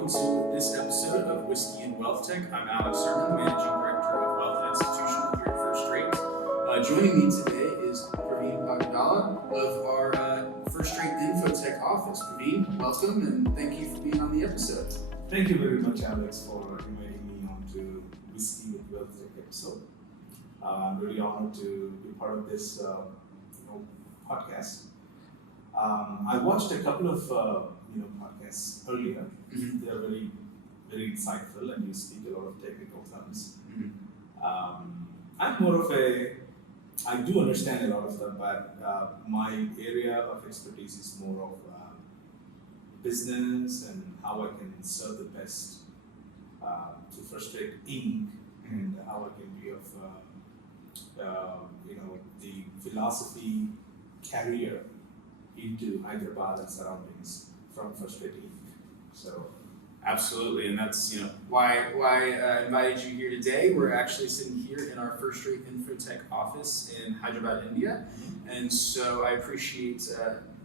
welcome to this episode of Whiskey and WealthTech. I'm Alex Sermon, Managing Director of Wealth and Institutional here at First Rate. Joining me today is Praveen Pagadala of our First Rate InfoTech office. Praveen, welcome and thank you for being on the episode. Thank you very much, Alex, for inviting me on to Whiskey and WealthTech episode. I'm really honored to be part of this podcast. I watched a couple of podcasts earlier. Mm-hmm. They are very, very insightful, and you speak a lot of technical terms. Mm-hmm. I'm more of I do understand a lot of them, but my area of expertise is more of business and how I can serve the best to First Rate Inc. and how I can be of the philosophy carrier into Hyderabad and surroundings from First Rate Inc. So Absolutely, and that's why I invited you here today. We're actually sitting here in our First Rate InfoTech office in Hyderabad, India, and so I appreciate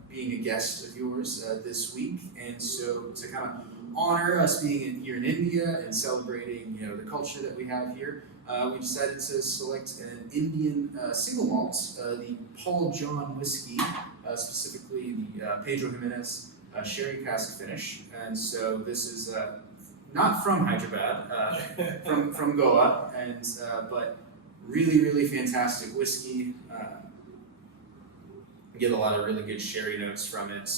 being a guest of yours this week. And so to kind of honor us being here in India and celebrating the culture that we have here, we decided to select an Indian single malt, the Paul John whiskey, specifically the Pedro Jimenez sherry cask finish. And so this is not from Hyderabad, from Goa, and but really fantastic whiskey. We get a lot of really good sherry notes from it.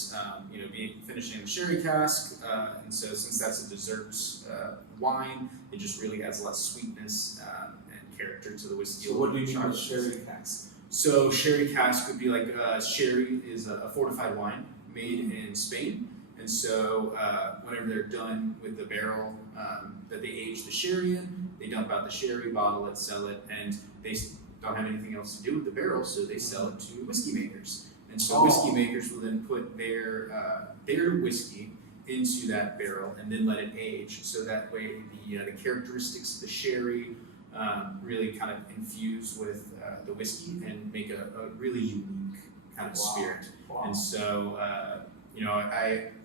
Being finishing the sherry cask, and so since that's a dessert wine, it just really adds a lot of sweetness and character to the whiskey. what do you mean by sherry cask? So sherry cask would be like sherry is a fortified wine made in Spain, and so whenever they're done with the barrel that they age the sherry in, they dump out the sherry, bottle it, sell it, and they don't have anything else to do with the barrel, so they sell it to whiskey makers. And so whiskey makers will then put their whiskey into that barrel and then let it age, so that way the characteristics of the sherry really kind of infuse with the whiskey and make a really unique kind of spirit. Wow. And so,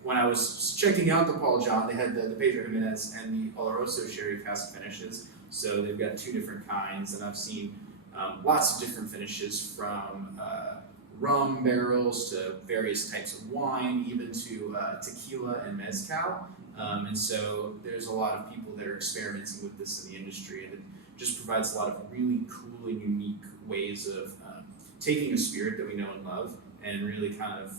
when I was checking out the Paul John, they had the Pedro Jimenez and the Oloroso sherry cask finishes. So they've got two different kinds, and I've seen lots of different finishes from rum barrels to various types of wine, even to tequila and mezcal. And so there's a lot of people that are experimenting with this in the industry, and it just provides a lot of really cool and unique ways of taking a spirit that we know and love and really kind of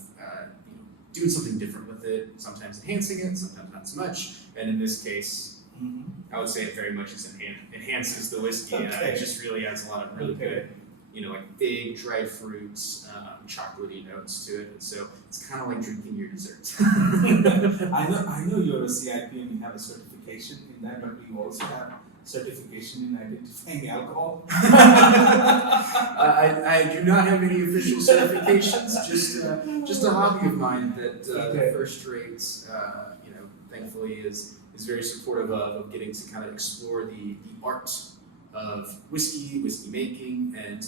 doing something different with it, sometimes enhancing it, sometimes not so much. And in this case, I would say it very much enhances the whiskey. Okay. It just really adds a lot of really good, like fig, dried fruits, chocolatey notes to it. And so it's kind of like drinking your dessert. I know you're a CIP and you have a certification in that, but you also have certification in identifying alcohol. I do not have any official certifications, just a hobby of mine that the First Rate, thankfully is very supportive of getting to kind of explore the art of whiskey making. And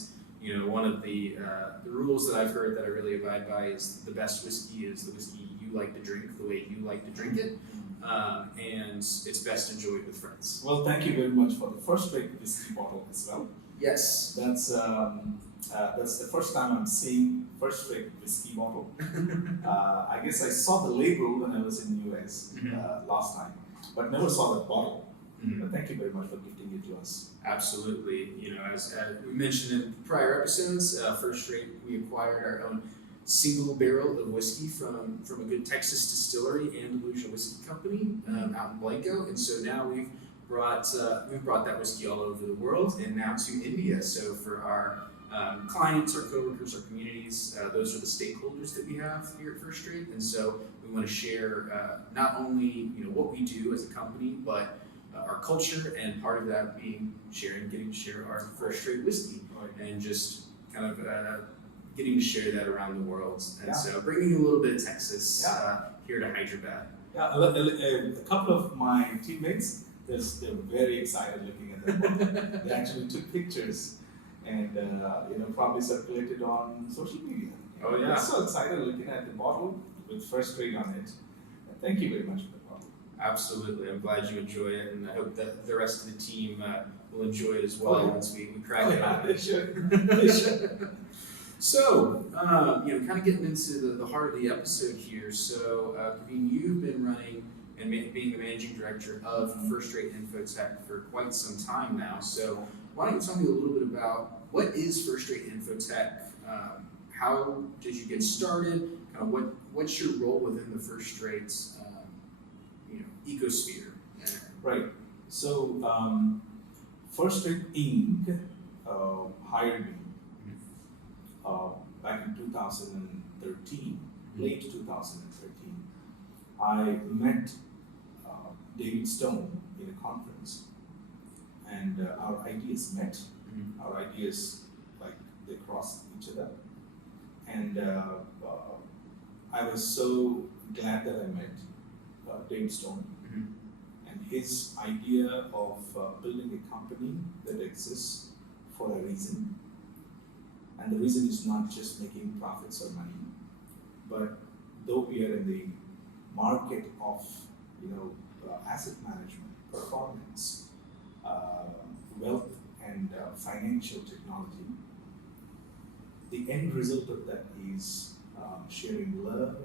one of the rules that I've heard that I really abide by is the best whiskey is the whiskey you like to drink the way you like to drink it. And it's best enjoyed with friends. Well, thank you very much for the First Rate whiskey bottle as well. Yes. That's the first time I'm seeing First Rate whiskey bottle. I guess I saw the label when I was in the US last time, but never saw the bottle. But thank you very much for gifting it to us. Absolutely. As we mentioned in prior episodes, First Rate, we acquired our own single barrel of whiskey from a good Texas distillery, Andalusia Whiskey Company, out in Blanco, and so now we've brought that whiskey all over the world and now to India. So for our clients, our coworkers, our communities, those are the stakeholders that we have here at First Rate, and so we want to share not only what we do as a company, but our culture, and part of that being getting to share our First Rate whiskey, and just kind of getting to share that around the world. And so bringing a little bit of Texas here to Hyderabad. Yeah, a couple of my teammates, they're very excited looking at that bottle. They actually took pictures and probably circulated on social media. Oh yeah. They're so excited looking at the bottle with First Rate on it. Thank you very much for the bottle. Absolutely. I'm glad you enjoy it, and I hope that the rest of the team will enjoy it as well Oh, yeah. once we crack it yeah, open. sure. So, kind of getting into the heart of the episode here. So, Praveen, you've been running and being the managing director of First Rate InfoTech for quite some time now. So, why don't you tell me a little bit about what is First Rate InfoTech? How did you get started? Kind of what's your role within the First Rate's ecosphere? Right. So, First Rate Inc. Hired me back in 2013, late 2013. I met David Stone in a conference, and our ideas met. Mm-hmm. Our ideas, like, they crossed each other, and I was so glad that I met David Stone. Mm-hmm. And his idea of building a company that exists for a reason, and the reason is not just making profits or money, but though we are in the market of asset management, performance, wealth, and financial technology, the end result of that is sharing love,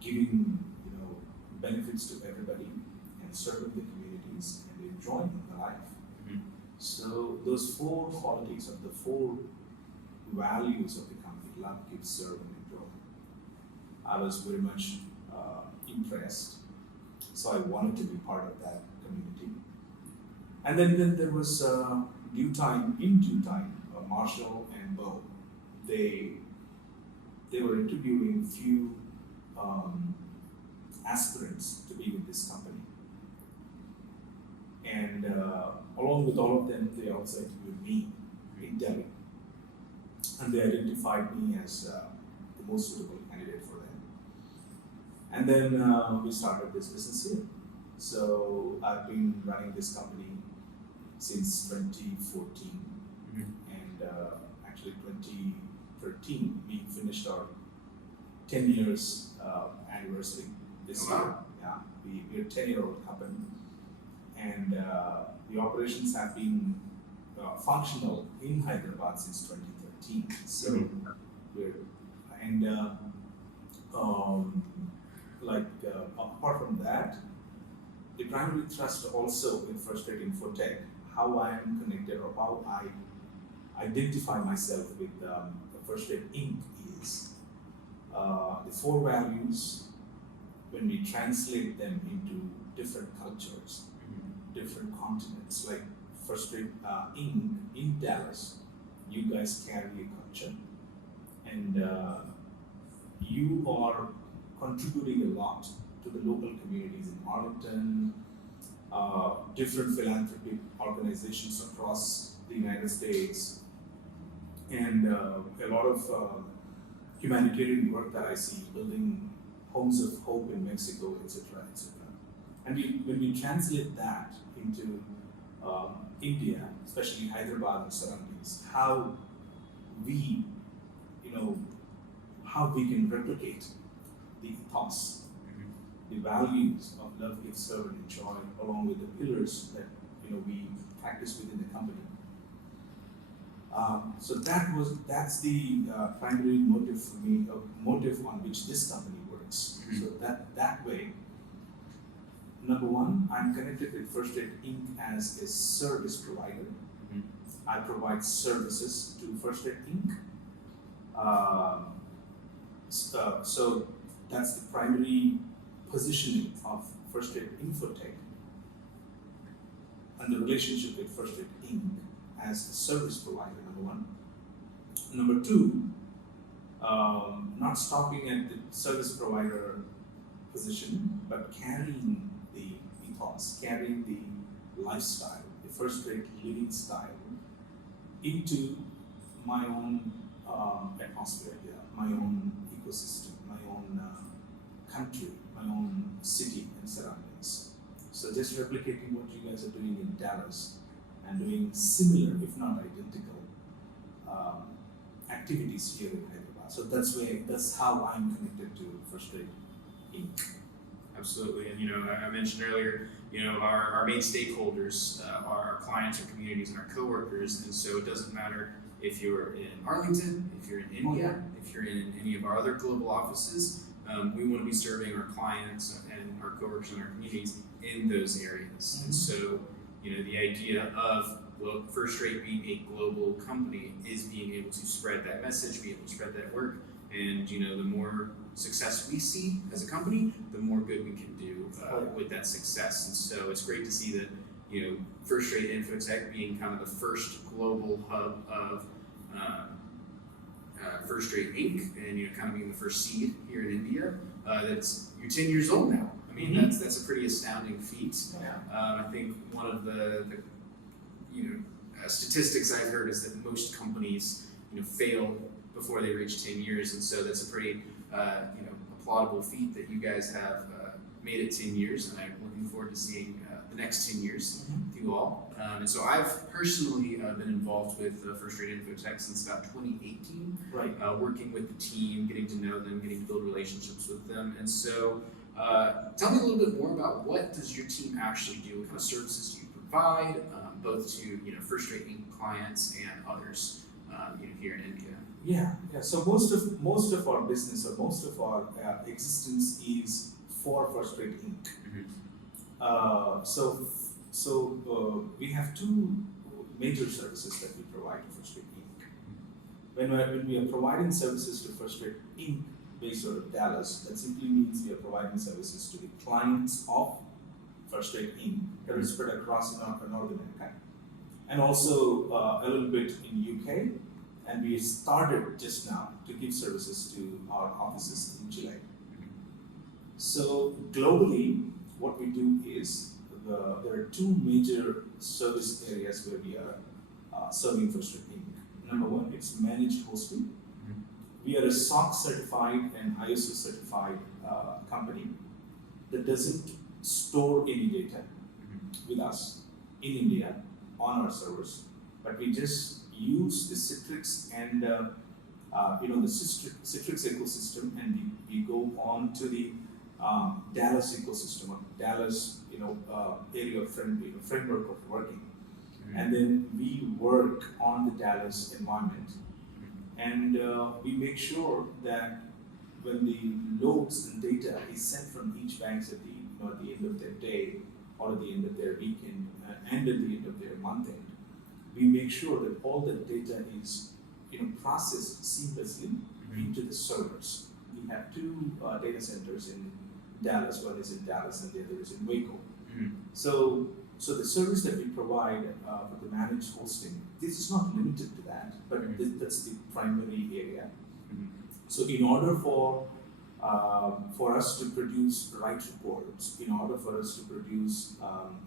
giving benefits to everybody, and serving the communities and enjoying life. Mm-hmm. So those four qualities of the four values of the company: love, give, serve, and enjoy. I was very much impressed, so I wanted to be part of that community. And then there was in due time, Marshall and Bo, they were interviewing few aspirants to be with this company. And along with all of them, they also interviewed me in Delhi. And they identified me as the most suitable candidate for them. And then we started this business here. So I've been running this company since 2014. Mm-hmm. And actually 2013, we finished our 10 years anniversary this year. Yeah, we're a 10-year-old company, and the operations have been functional in Hyderabad since 2013. So we're apart from that, the primary thrust also in First Rate InfoTech, how I am connected or how I identify myself with the First Rate Inc. is the four values. When we translate them into different cultures, different continents, like First Rate in Dallas, you guys carry a culture, and you are contributing a lot to the local communities in Arlington, different philanthropic organizations across the United States, and a lot of humanitarian work that I see, building homes of hope in Mexico, etc., etc. And when we translate that into India, especially Hyderabad and surroundings, how we can replicate the ethos, the values of love, give, serve, and enjoy, along with the pillars that we practice within the company. So that's the primary motive for me, motive on which this company works. Mm-hmm. So that way, number one, I'm connected with First Rate Inc. as a service provider. Mm-hmm. I provide services to First Rate Inc. So that's the primary positioning of First Rate InfoTech and the relationship with First Rate Inc. as a service provider, number one. Number two, not stopping at the service provider position, but carrying the ethos, carrying the lifestyle, the First Rate living style into my own atmosphere here, my own ecosystem, my own country, my own city and surroundings. So just replicating what you guys are doing in Dallas and doing similar, if not identical, activities here in Hyderabad. So that's how I'm connected to First Rate Inc. Absolutely. And, I mentioned earlier, our main stakeholders are our clients, our communities, and our coworkers. And so it doesn't matter if you're in Arlington, if you're in India, if you're in any of our other global offices, we want to be serving our clients and our coworkers and our communities in those areas. And so, the idea of First Rate being a global company is being able to spread that message, be able to spread that work. And, the more success we see as a company, the more good we can do with that success. And so it's great to see that, First Rate InfoTech being kind of the first global hub of First Rate Inc. and, kind of being the first seed here in India. You're 10 years old now. I mean, that's a pretty astounding feat. Yeah. I think one of the statistics I've heard is that most companies, fail before they reach 10 years, and so that's a pretty, applaudable feat that you guys have made it 10 years, and I'm looking forward to seeing the next 10 years with you all. And so I've personally been involved with First Rate InfoTech since about 2018, Right. Working with the team, getting to know them, getting to build relationships with them. And so tell me a little bit more about what does your team actually do? What kind of services do you provide, both to First Rate Inc. clients and others here in India? Yeah. So most of our business or most of our existence is for First Rate Inc. So we have two major services that we provide to First Rate Inc. When we are providing services to First Rate Inc. based out of Dallas, that simply means we are providing services to the clients of First Rate Inc. that is spread across North America, and also a little bit in UK. And we started just now to give services to our offices in Chile. So globally, what we do is there are two major service areas where we are serving First Rate Inc. Number one, it's managed hosting. We are a SOC certified and ISO certified company that doesn't store any data with us in India on our servers, but we just use the Citrix and the Citrix ecosystem, and we go on to the Dallas ecosystem or Dallas area of framework of working, and then we work on the Dallas environment, and we make sure that when the loads and data is sent from each bank at the end of their day or at the end of their weekend and at the end of their month end, we make sure that all the data is processed seamlessly into the servers. We have two data centers in Dallas. One is in Dallas and the other is in Waco. So the service that we provide for the managed hosting, this is not limited to that, but that's the primary area. So in order for us to produce right reports, in order for us to produce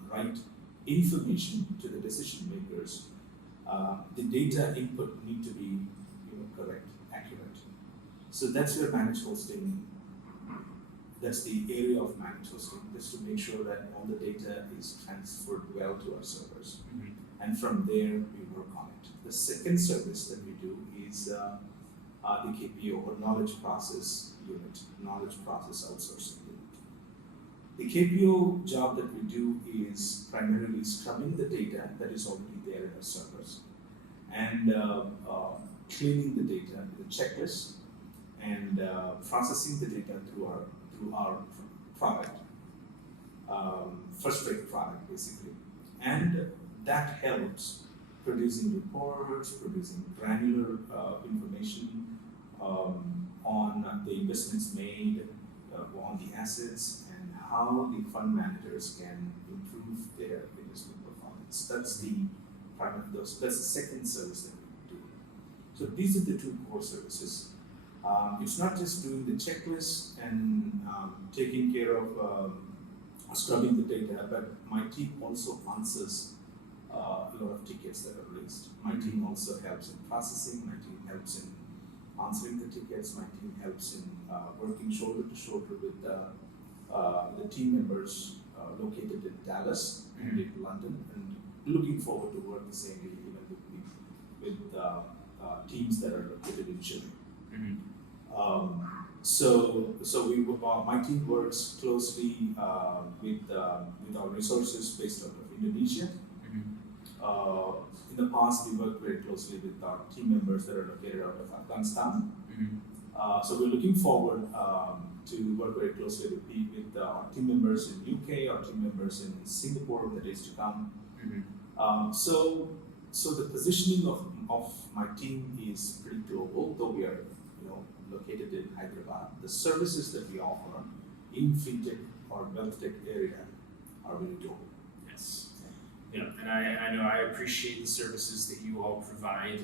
right information to the decision makers, the data input need to be correct, accurate. So that's where managed hosting, that's the area of managed hosting, just to make sure that all the data is transferred well to our servers. And from there, we work on it. The second service that we do is the KPO, or Knowledge Process Unit, Knowledge Process Outsourcing Unit. The KPO job that we do is primarily scrubbing the data that is already there in our servers and cleaning the data with a checklist and processing the data through our product, First Rate product basically. And that helps producing reports, producing granular information on the investments made, on the assets, and how the fund managers can improve their investment performance. That's the second service that we do. So these are the two core services. It's not just doing the checklist and taking care of scrubbing the data, but my team also answers a lot of tickets that are raised. My team also helps in processing, my team helps in answering the tickets, my team helps in working shoulder to shoulder with the team members located in Dallas and in London, and looking forward to work the same way even with teams that are located in Chile. My team works closely with our resources based out of Indonesia. In the past, we worked very closely with our team members that are located out of Afghanistan. So we're looking forward to work very closely with our team members in UK, our team members in Singapore, the days to come. So the positioning of my team is pretty global, though we are located in Hyderabad. The services that we offer in fintech or wealth tech area are very global. Yes. Yeah, and I know I appreciate the services that you all provide.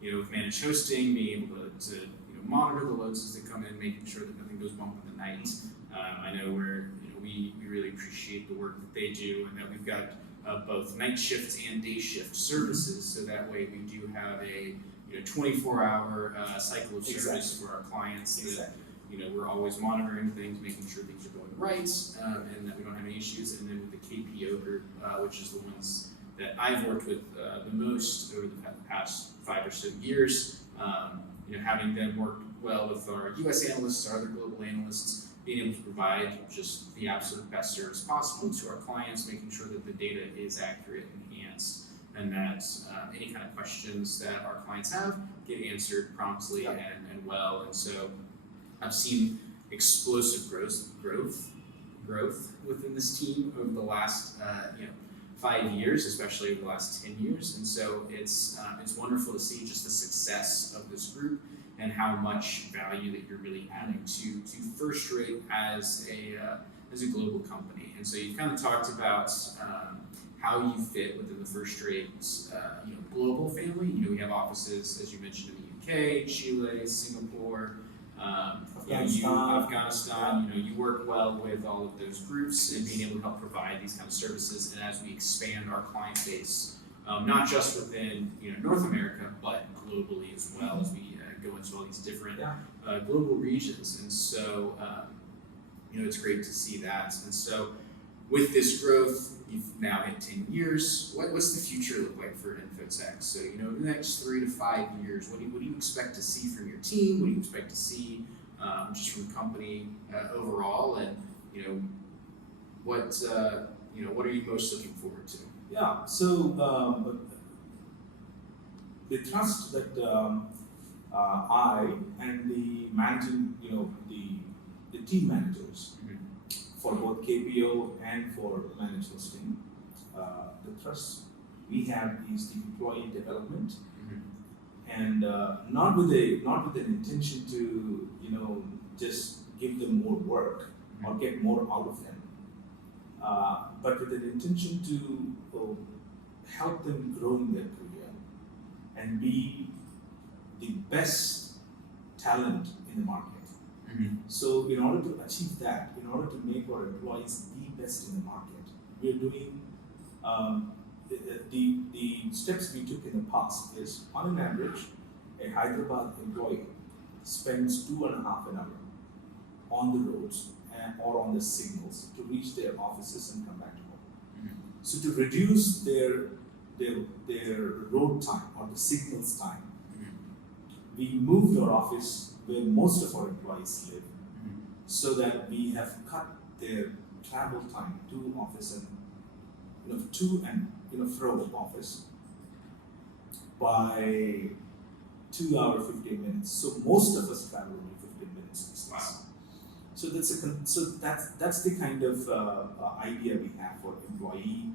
With managed hosting, being able to monitor the loads as they come in, making sure that nothing goes bump in the night. I know we really appreciate the work that they do, and that we've got both night shift and day shift services. So that way we do have a 24-hour cycle of service for our clients. Exactly. That we're always monitoring things, making sure things are going right, and that we don't have any issues. And then with the KPO group, which is the ones that I've worked with the most over the past 5 or so years, having them work well with our US analysts, our other global analysts, being able to provide just the absolute best service possible to our clients, making sure that the data is accurate and enhanced, and that any kind of questions that our clients have get answered promptly and well. And so I've seen explosive growth within this team over the last 5 years, especially over the last 10 years. And so it's wonderful to see just the success of this group and how much value that you're really adding to First Rate as a global company. And so you've kind of talked about how you fit within the First Rate global family. We have offices, as you mentioned, in the UK, Chile, Singapore, Afghanistan. You work well with all of those groups and being able to help provide these kind of services. And as we expand our client base, not just within North America, but globally as well, as we go into all these different global regions. And so it's great to see that. And so with this growth, you've now hit 10 years. What's the future look like for InfoTech? So, in the next 3 to 5 years, what do you expect to see from your team? What do you expect to see just from the company overall? And, what are you most looking forward to? Yeah, so the trust that I and the managing, the team managers, for both KPO and for managed hosting, the trust we have is the employee development, and not with an intention to just give them more work or get more out of them, but with an intention to help them grow in their career and be the best talent in the market. So in order to achieve that, in order to make our employees the best in the market, we are doing the steps we took in the past is, on an average, a Hyderabad employee spends 2.5 hours on the roads or on the signals to reach their offices and come back to home. So to reduce their road time or the signals time, we moved our office where most of our employees live, so that we have cut their travel time to office and to and from office by 2 hours 15 minutes. So most of us travel only 15 minutes distance. Wow. So that's the kind of idea we have for employee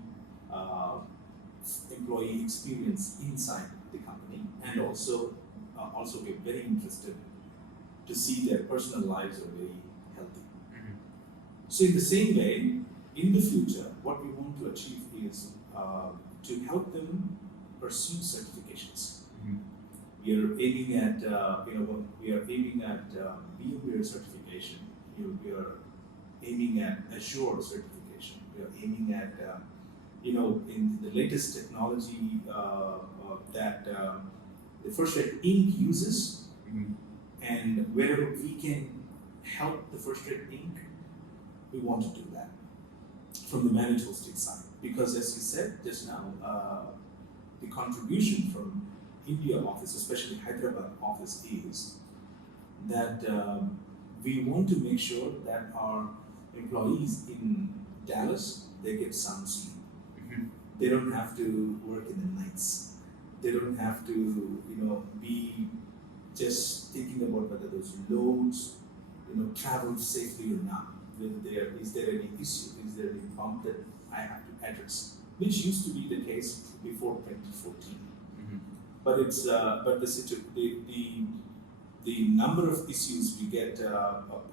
experience inside the company, and also we're very interested to see their personal lives are very healthy. So in the same way, in the future, what we want to achieve is to help them pursue certifications. We are aiming at VMware certification. We are aiming at Azure certification. We are aiming at in the latest technology that the First Rate Inc. uses, and wherever we can help the First Rate Inc., we want to do that from the managed hosting side. Because as you said just now, the contribution from India office, especially Hyderabad office, is that we want to make sure that our employees in Dallas, they get sound sleep. They don't have to work in the nights. They don't have to, be just thinking about whether those loads, travel safely or not. Is there any issue? Is there any bump that I have to address? Which used to be the case before 2014. But it's the number of issues we get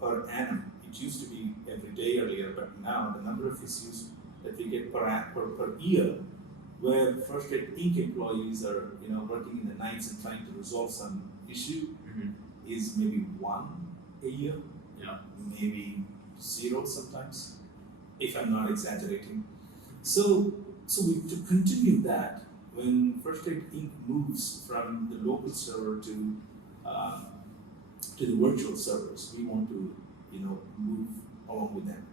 per annum. It used to be every day earlier, but now the number of issues that we get per year, where First Rate Inc. employees are working in the nights and trying to resolve some issue, is maybe one a year, maybe zero sometimes, if I'm not exaggerating. So to continue that, when First Rate Inc. moves from the local server to the virtual servers, we want to move along with them.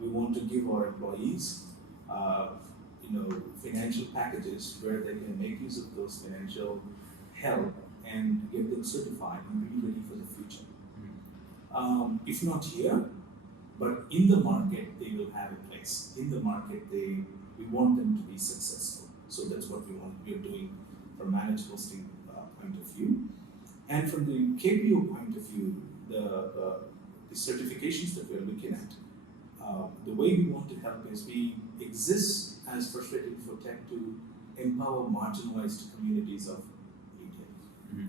We want to give our employees financial packages where they can make use of those financial help and get them certified and be ready for the future. If not here, but in the market, they will have a place. In the market, we want them to be successful. So that's what we are doing from managed hosting point of view. And from the KPO point of view, the certifications that we are looking at, the way we want to help is we exist as First Rate InfoTech to empower marginalized communities of India.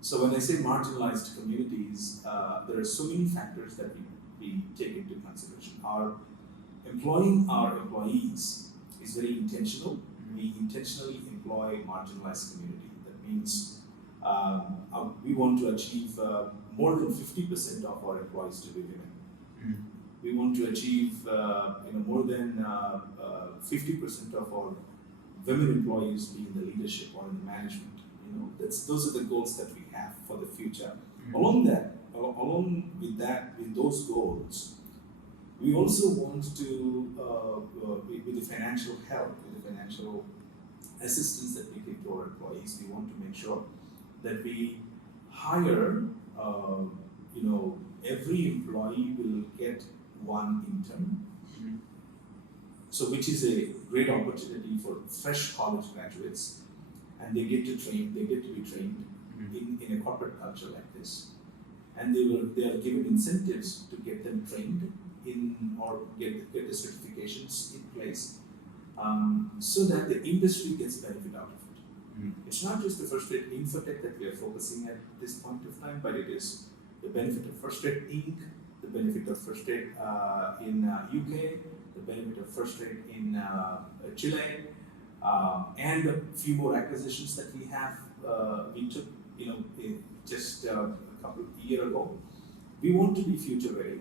So when I say marginalized communities, there are so many factors that we take into consideration. Employing our employees is very intentional. We intentionally employ marginalized community. That means we want to achieve more than 50% of our employees to be women. We want to achieve more than 50% of our women employees be in the leadership or in the management. Those are the goals that we have for the future. Along with those goals, we also want to, with the financial help, with the financial assistance that we give to our employees, we want to make sure that we hire, every employee will get one intern. So which is a great opportunity for fresh college graduates, and they get to be trained in a corporate culture like this. And they are given incentives to get them trained in or get the certifications in place, so that the industry gets benefit out of it. It's not just the First Rate InfoTech that we are focusing at this point of time, but it is the benefit of First Rate Inc., the benefit of First Rate in UK, the benefit of First Rate in Chile, and a few more acquisitions that we have. We took, just a couple of years ago. We want to be future ready,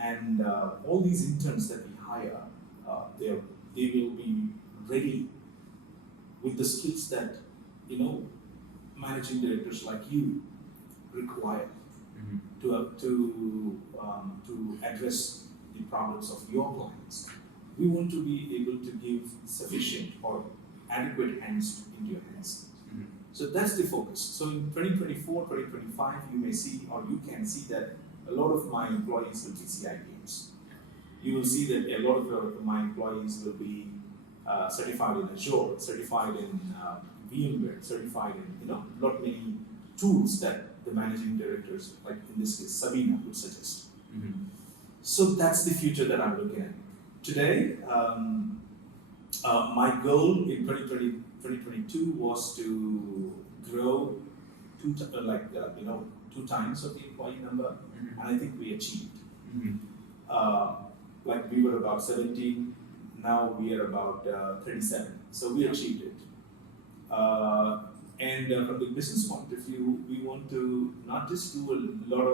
and all these interns that we hire, they will be ready with the skills that managing directors like you require to address the problems of your clients. We want to be able to give sufficient or adequate hands into your hands. So that's the focus. So in 2024, 2025, you may see, or you can see that a lot of my employees will be CIPMs. You will see that a lot of my employees will be certified in Azure, certified in VMware, certified in lot many tools that the managing directors, like in this case Sabina, would suggest. So that's the future that I'm looking at. Today, my goal in 2022 was to grow two times of the employee number, and I think we achieved. Like we were about 17, now we are about 37. So we achieved it. And from the business point of view, we want to not just do a lot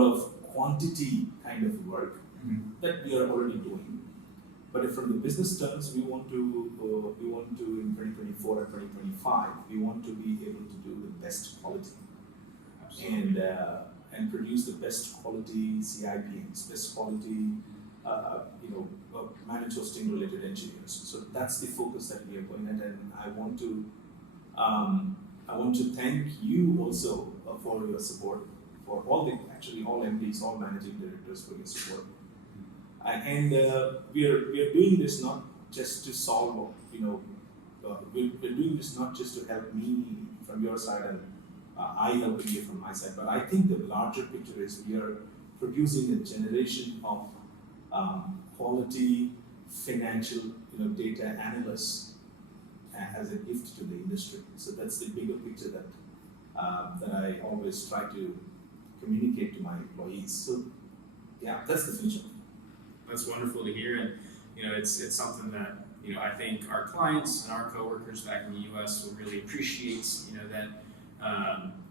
of quantity kind of work that we are already doing, but from the business terms, we want to in 2024 and 2025, we want to be able to do the best quality. Absolutely. And produce the best quality CIPMs, best quality managed hosting related engineers. So that's the focus that we are going at, and I want to I want to thank you also for your support, for all MDs, all managing directors for your support. And we are doing this not just to solve, we're doing this not just to help me from your side and I help you from my side, but I think the larger picture is we are producing a generation of quality financial data analysts as a gift to the industry. So that's the bigger picture that I always try to communicate to my employees. So yeah, that's the future. That's wonderful to hear, and it's something that I think our clients and our coworkers back in the U.S. will really appreciate. That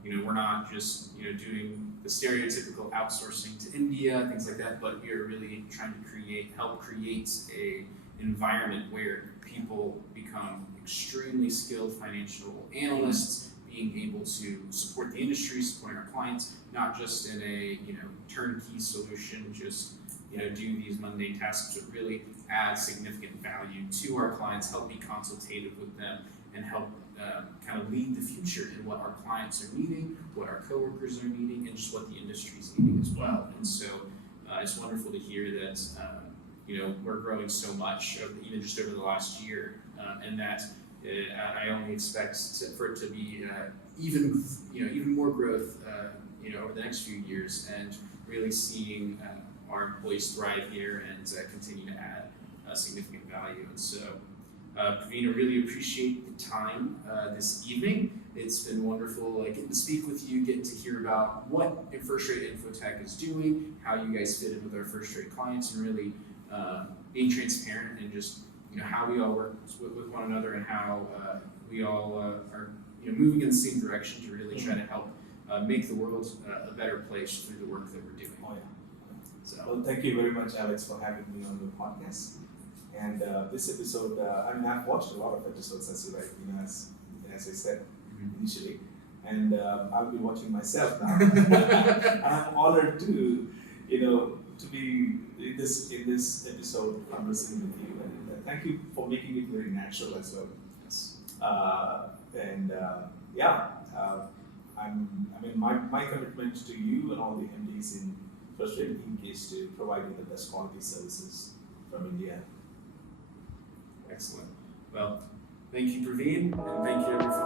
we're not just doing the stereotypical outsourcing to India, things like that, but we are really trying to help create a environment where people become extremely skilled financial analysts, being able to support the industry, supporting our clients, not just in a turnkey solution, just do these mundane tasks, but really add significant value to our clients, help be consultative with them, and help kind of lead the future in what our clients are needing, what our coworkers are needing, and just what the industry is needing as well. And so it's wonderful to hear that we're growing so much, even just over the last year, and that I only expect for it to be even more growth over the next few years, and really seeing our employees thrive here and continue to add significant value. And so, Praveen, I really appreciate the time this evening. It's been wonderful getting to speak with you, getting to hear about what First Rate InfoTech is doing, how you guys fit in with our first rate clients, and really being transparent and just how we all work with one another, and how we all are moving in the same direction to really try to help make the world a better place through the work that we're doing. Oh, yeah. So, well, thank you very much, Alex, for having me on the podcast. And this episode, I've watched a lot of episodes, as I said initially, and I'll be watching myself now. I'm honored to be in this episode conversing with you, and thank you for making it very natural as well. yes. My commitment to you and all the MDs in First Rate Inc. is to provide you the best quality services from India. Excellent. Well, thank you, Praveen, and thank you, everyone.